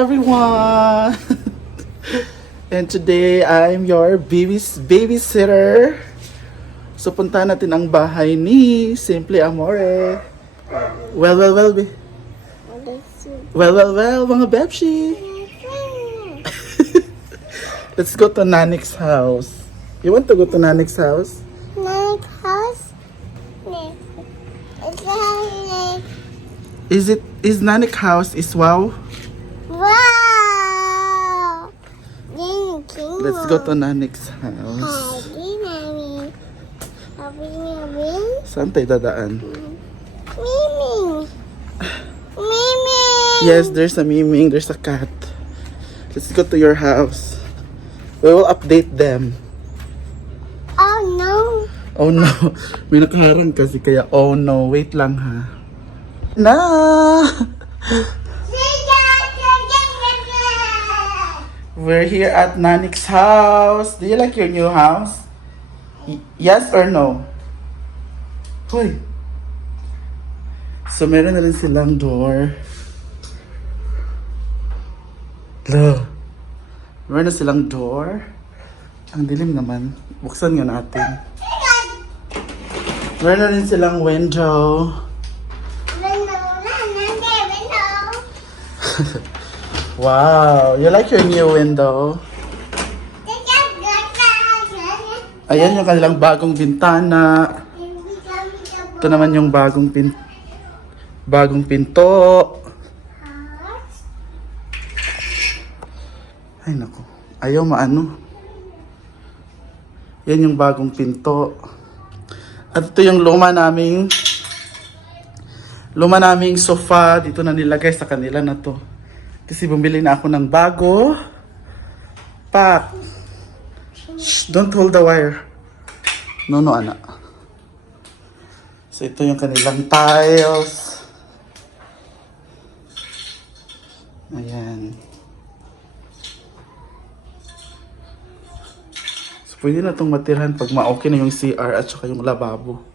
everyone! And today, I'm your babysitter. So, punta natin ang bahay ni Simply Amore. Well, mga Bebshi. Let's go to Nanik's house. You want to go to Nanik's house? Nanik's house? Is Nanik's house is wow? Wow! Let's go to Nanik's house. Happy Nani. Happy. Saan tayo dadaan? Mimi. Mimi. Yes, there's a miming, there's a cat. Let's go to your house. We will update them. Oh no. Oh no, may nakaharang kasi kaya oh no, wait lang ha. Na! We're here at Nanik's house. Do you like your new house? Yes or no? Hoy! So meron na rin silang door. Lo. Meron na silang door. Ang dilim naman. Buksan nga natin. Meron na rin silang window. Wow, you like your new window? Ayan yung kanilang bagong bintana. Ito naman yung bagong pinto. Ay naku, ayaw maano. Yan yung bagong pinto. At ito yung luma naming sofa. Dito na nilagay sa kanila na to. Kasi bumili na ako ng bago. Pak! Shh, don't hold the wire. No, anak. So ito yung kanilang tiles. Ayan. So pwede na itong matirhan pag ma-okay na yung CR at saka yung lababo.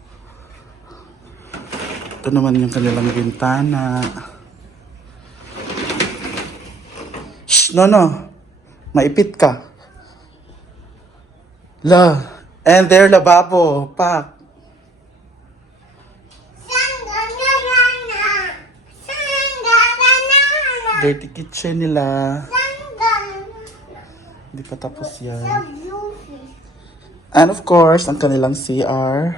Ito naman yung kanilang bintana. No. Maipit ka. And their lababo. Pak. Dirty kitchen nila. Hindi pa tapos yan. And of course, ang kanilang CR.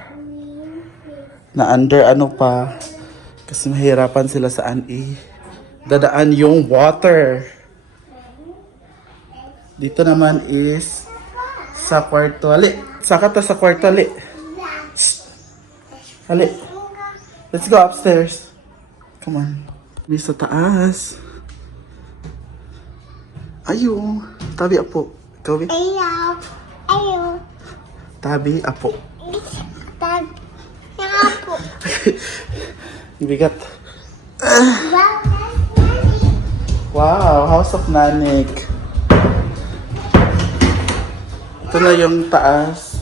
Na under ano pa. Kasi mahirapan sila saan dadaan yung water. Dito naman is sa kwarto. Ali, saka ta sa kwarto, ali. Ali. Let's go upstairs. Come on. Di sa taas. Ayo. Tabi apo. Ikaw, Vic? Ayaw. Tabi apo. Ayaw. Bigat. Wow, House of Nanik. Ito na yung taas.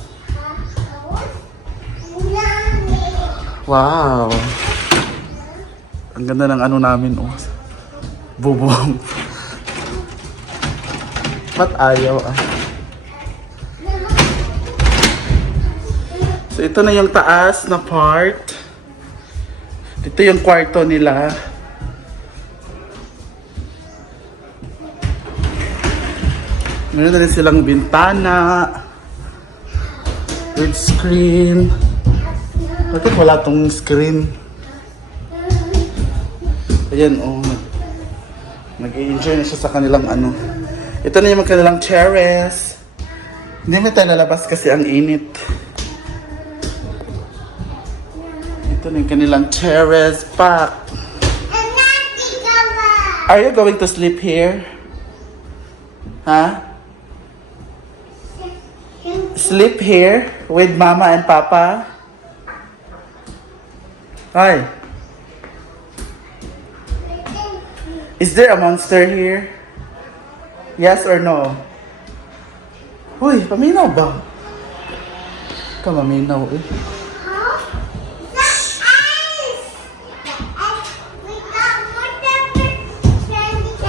Wow. Ang ganda ng ano namin, oh. Bubong. Ba't ayaw, So ito na yung taas na part. Dito yung kwarto nila. Meron na rin silang bintana with screen. Bakit wala tong screen? Ayan, oh. Nag-i-enjoy na siya sa kanilang ano. Ito na yung kanilang terrace. Hindi mo tayo lalabas kasi ang init. Ito na yung kanilang terrace. Pak! Are you going to sleep here? Huh? Sleep here with Mama and Papa? Hi. Is there a monster here? Yes or no? Uy, paminaw ba? Maminaw eh.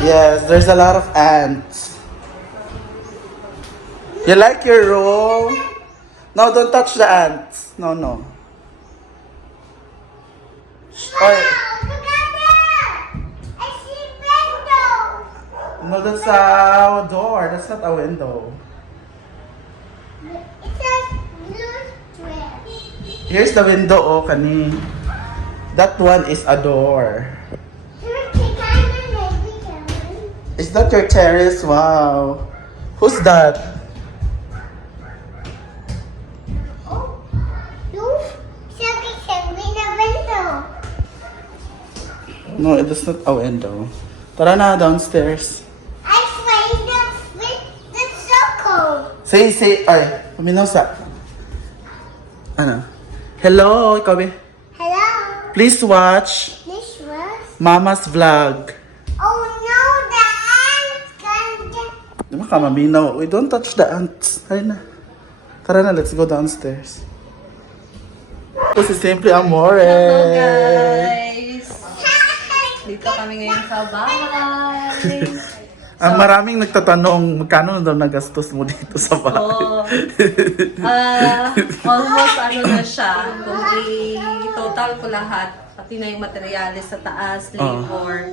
Yes, there's a lot of ants. You like your room? No, don't touch the ants. No, no. Or, Look at that! I see window. no, that's a door. That's not a window. It says blue strip. Here's the window, oh, kani. That one is a door. Is that your terrace? Wow. Who's that? Oh, look. Silky can be the window. No, it is not a window. Tara na, downstairs. I find the circle. Say, ay, paminosa. Ano? Hello, ikaw eh. Hello. Please watch This was. Mama's vlog. Oh no, the ants can get. Di ba ka maminaw? We don't touch the ants. Ay na. Tara na, let's go downstairs. Ito si Simple Amore. Hello guys! Dito kami ngayon sa bahay. Ang maraming nagtatanong, magkano daw nagastos mo dito sa bahay? So, almost ano na siya. Kung i-total ko lahat, pati na yung materyales sa taas, labor,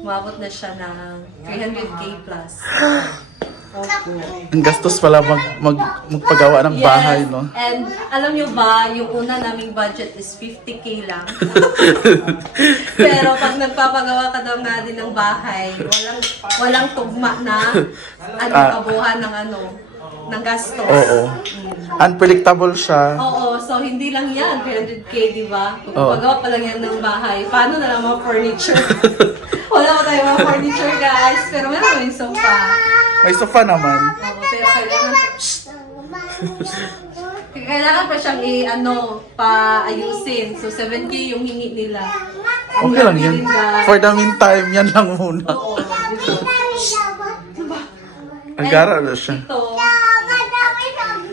umabot na siya ng 300k plus. Ang gastos pala magpagawa ng bahay, no? And alam nyo ba, yung una naming budget is 50k lang. Pero pag nagpapagawa ka daw nga din ng bahay, walang tugma na kabuuan ng gasto. Oo. Unpredictable siya. Oo, so hindi lang yan, 300k, di ba? Kung Oo. pagawa pa lang yan ng bahay, paano na lang mga furniture? Wala pa tayo mga furniture, guys. Pero meron yung sofa. May sofa naman. Oo, pero kailangan pa siyang paayusin. So, 7k yung hingi nila. Okay lang yan. For the meantime, yan lang muna. Oo, dito. Agara na siya. Ito,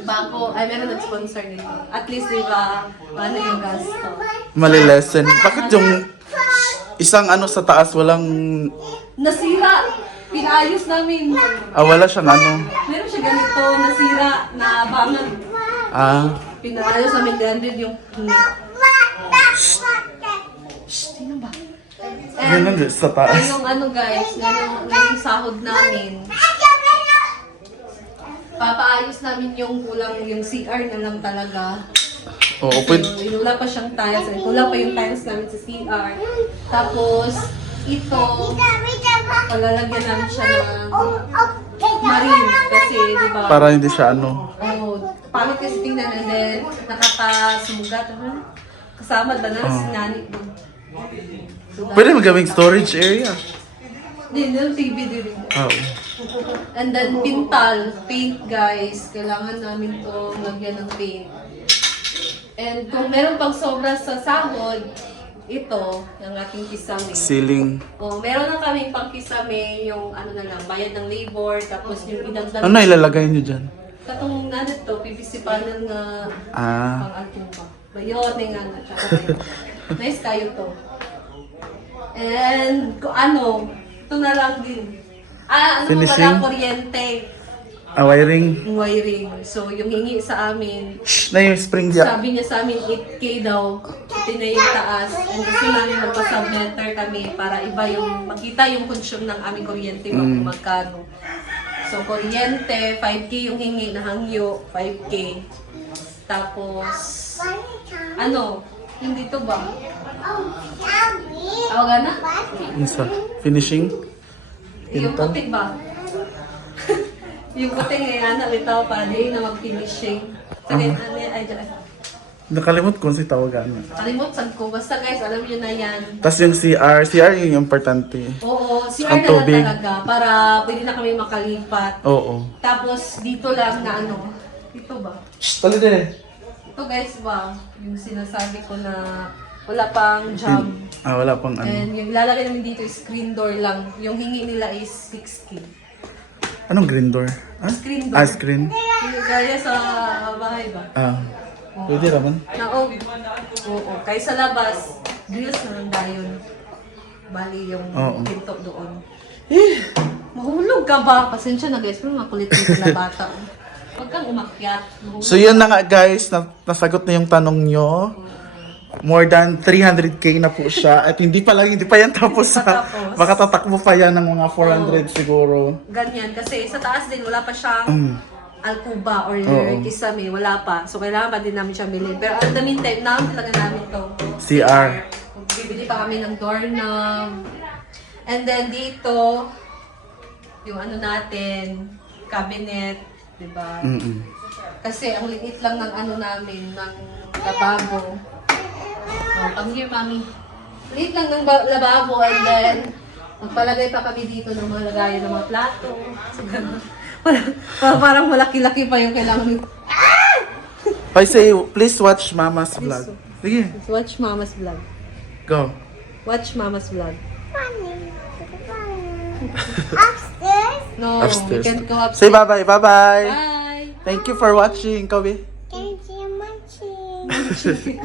bago, ay meron nag-sponsor nito. At least, di ba, ano yung gasto. Malilesen. Bakit yung isang sa taas walang... Nasira! Pinaayos namin. wala siyang Meron siya ganito, nasira, na bangan. Pinaayos namin ganun yung sino ba? Ganun din sa taas. Yung guys, yung sahod namin. Papaayos namin yung kulang, yung CR na lang talaga. Oo, pwede. So, wala pa siyang tiles. Wala pa yung tiles namin sa CR. Tapos, ito, palalagyan namin siya ng marine. Kasi, di ba? Para hindi siya Pangit kasi tingnan. And then, nakakasumugat. Kasama ba na si Nani doon? So, Pwede magawing storage area. Hindi, yung TV din. Oo. And then, paint guys. Kailangan namin to lagyan ng paint. And kung meron pang sobra sa sahod, ito, yung ating kisame. Ceiling. Meron na kaming pang kisame, yung na lang, bayad ng labor, tapos yung idagdag. Ano ilalagay niyo dyan? Katong to, PVC panel nga pang ating pa. Bayon, nga na. Nice kayo to. And ito na lang din. Finishing? Wala kuryente. Wiring. Wiring. So, yung hingi sa amin, Na yung spring dyan. sabi niya sa amin 8k daw. Ito na yung taas. And gusto namin magpa-submeter kami para iba yung, makita yung consume ng aming kuryente kung magkano. So, kuryente, 5k yung hingi na hangyo, 5k. Tapos, yung dito ba? Tawagan na? Isa. Finishing. Yung Pinto. puti ba? Yung puti ngayon, nalitaw pa din na mag-finishing. Sige, ay, Nakalimot ko si tawagan. kalimutan ko. Basta guys, alam niyo na yan. Tapos yung CR. CR yung importante. Oo, CR Ang na lang tubig. talaga para pwede na kami makalipat. Oo. Tapos dito lang na dito ba? Shh, tali din. Ito guys ba, yung sinasabi ko na wala pang job. Wala pang And yung ilalagay namin dito is screen door lang. Yung hingi nila is 6k. Anong green door? Screen door. Screen. Yung gaya sa bahay ba? Pwede naman. Oo. Oo. Kaya sa labas, grills na lang dayon. Bali yung Oo. pinto doon. Mahulog ka ba? Pasensya na guys, mga kulit dito na bata. Huwag kang umakyat. Mahulog. So yun na nga guys, nasagot na yung tanong nyo. More than 300k na po siya. At hindi pa yan tapos Hindi pa sa... tapos. Baka tatakbo pa yan ng mga 400 siguro. Ganyan, kasi sa taas din, wala pa siyang alcuba or kisame, wala pa. So, kailangan pa din namin siya bilhin. Pero at the meantime, namin talaga namin to. CR. Bibili pa kami ng doorknob. And then dito, yung ano natin, cabinet, di ba? Kasi ang liit lang ng ano namin, ng lababo. Oh, come here, mami. Liit lang ng lababo and then magpalagay pa kami dito ng mga lagayan ng mga plato. So, ganun. Parang malaki-laki pa yung kailangan. I say, please watch Mama's vlog. Sige, Watch Mama's vlog. go. Watch Mama's vlog. Upstairs. No, Upstairs. we can't go Say upstairs. bye-bye. Bye-bye. Bye! Thank you for watching, Kobe. Can you see munching?